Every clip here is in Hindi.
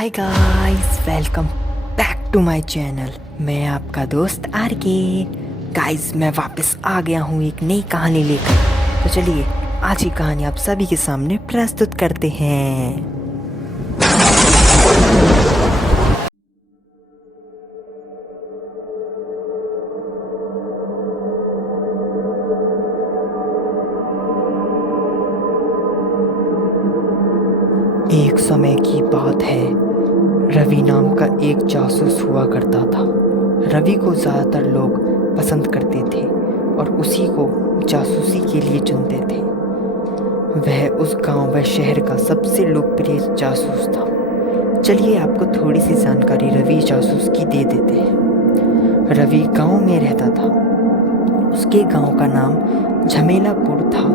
Hi guys, welcome back to my channel. मैं आपका दोस्त आर के। गाइस, मैं वापस आ गया हूँ एक नई कहानी लेकर। तो चलिए आज की कहानी आप सभी के सामने प्रस्तुत करते हैं। एक समय की बात है। रवि नाम का एक जासूस हुआ करता था। रवि को ज़्यादातर लोग पसंद करते थे और उसी को जासूसी के लिए चुनते थे। वह उस गांव व शहर का सबसे लोकप्रिय जासूस था। चलिए आपको थोड़ी सी जानकारी रवि जासूस की दे देते हैं। रवि गांव में रहता था। उसके गांव का नाम झमेलापुर था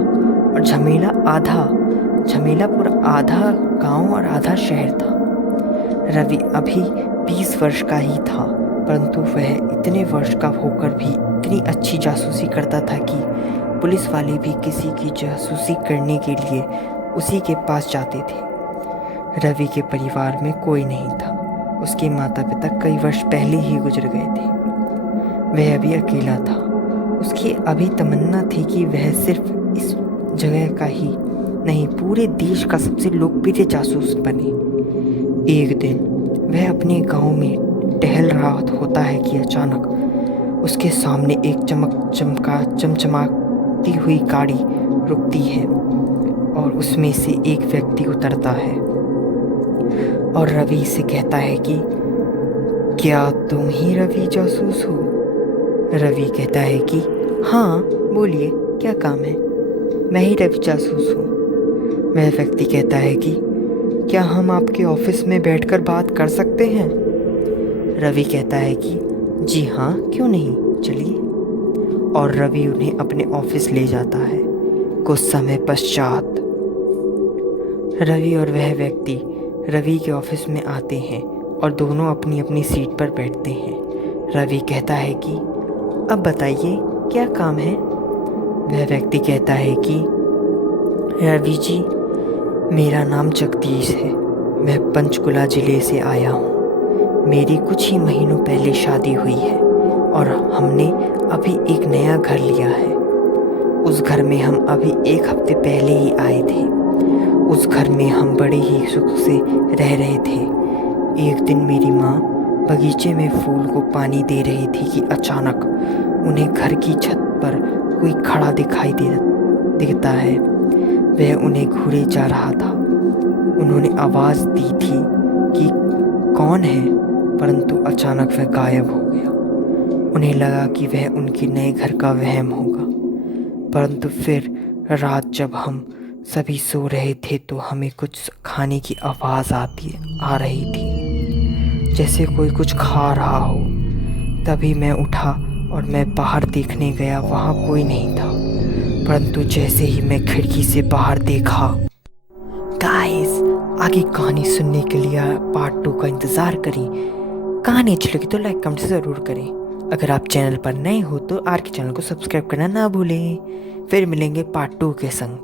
और झमेलापुर आधा गांव और आधा शहर था। रवि अभी 20 वर्ष का ही था, परंतु वह इतने वर्ष का होकर भी इतनी अच्छी जासूसी करता था कि पुलिस वाले भी किसी की जासूसी करने के लिए उसी के पास जाते थे। रवि के परिवार में कोई नहीं था। उसके माता पिता कई वर्ष पहले ही गुजर गए थे। वह अभी अकेला था। उसकी अभी तमन्ना थी कि वह सिर्फ इस जगह का ही नहीं, पूरे देश का सबसे लोकप्रिय जासूस बने। एक दिन वह अपने गांव में टहल रहा होता है कि अचानक उसके सामने एक चमचमाती हुई गाड़ी रुकती है और उसमें से एक व्यक्ति उतरता है और रवि से कहता है कि क्या तुम ही रवि जासूस हो? रवि कहता है कि हाँ, बोलिए क्या काम है? मैं ही रवि जासूस हूँ। वह व्यक्ति कहता है कि क्या हम आपके ऑफिस में बैठकर बात कर सकते हैं? रवि कहता है कि जी हाँ, क्यों नहीं, चलिए। और रवि उन्हें अपने ऑफिस ले जाता है। कुछ समय पश्चात रवि और वह व्यक्ति रवि के ऑफिस में आते हैं और दोनों अपनी अपनी सीट पर बैठते हैं। रवि कहता है कि अब बताइए क्या काम है? वह व्यक्ति कहता है कि रवि जी, मेरा नाम जगदीश है। मैं पंचकुला ज़िले से आया हूँ। मेरी कुछ ही महीनों पहले शादी हुई है और हमने अभी एक नया घर लिया है। उस घर में हम अभी एक हफ्ते पहले ही आए थे। उस घर में हम बड़े ही सुख से रह रहे थे। एक दिन मेरी माँ बगीचे में फूल को पानी दे रही थी कि अचानक उन्हें घर की छत पर कोई खड़ा दिखाई देता है। वह उन्हें घूरे जा रहा था। उन्होंने आवाज़ दी थी कि कौन है, परंतु अचानक वह गायब हो गया। उन्हें लगा कि वह उनके नए घर का वहम होगा, परंतु फिर रात जब हम सभी सो रहे थे तो हमें कुछ खाने की आवाज़ आ रही थी, जैसे कोई कुछ खा रहा हो। तभी मैं उठा और मैं बाहर देखने गया। वहाँ कोई नहीं था, परंतु जैसे ही मैं खिड़की से बाहर देखा। गाइस, आगे कहानी सुनने के लिए पार्ट 2 का इंतज़ार करें। कहानी अच्छी लगी तो लाइक कमेंट ज़रूर करें। अगर आप चैनल पर नए हो तो आर के चैनल को सब्सक्राइब करना ना भूलें। फिर मिलेंगे पार्ट 2 के संग।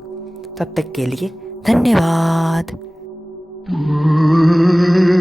तब तक के लिए धन्यवाद।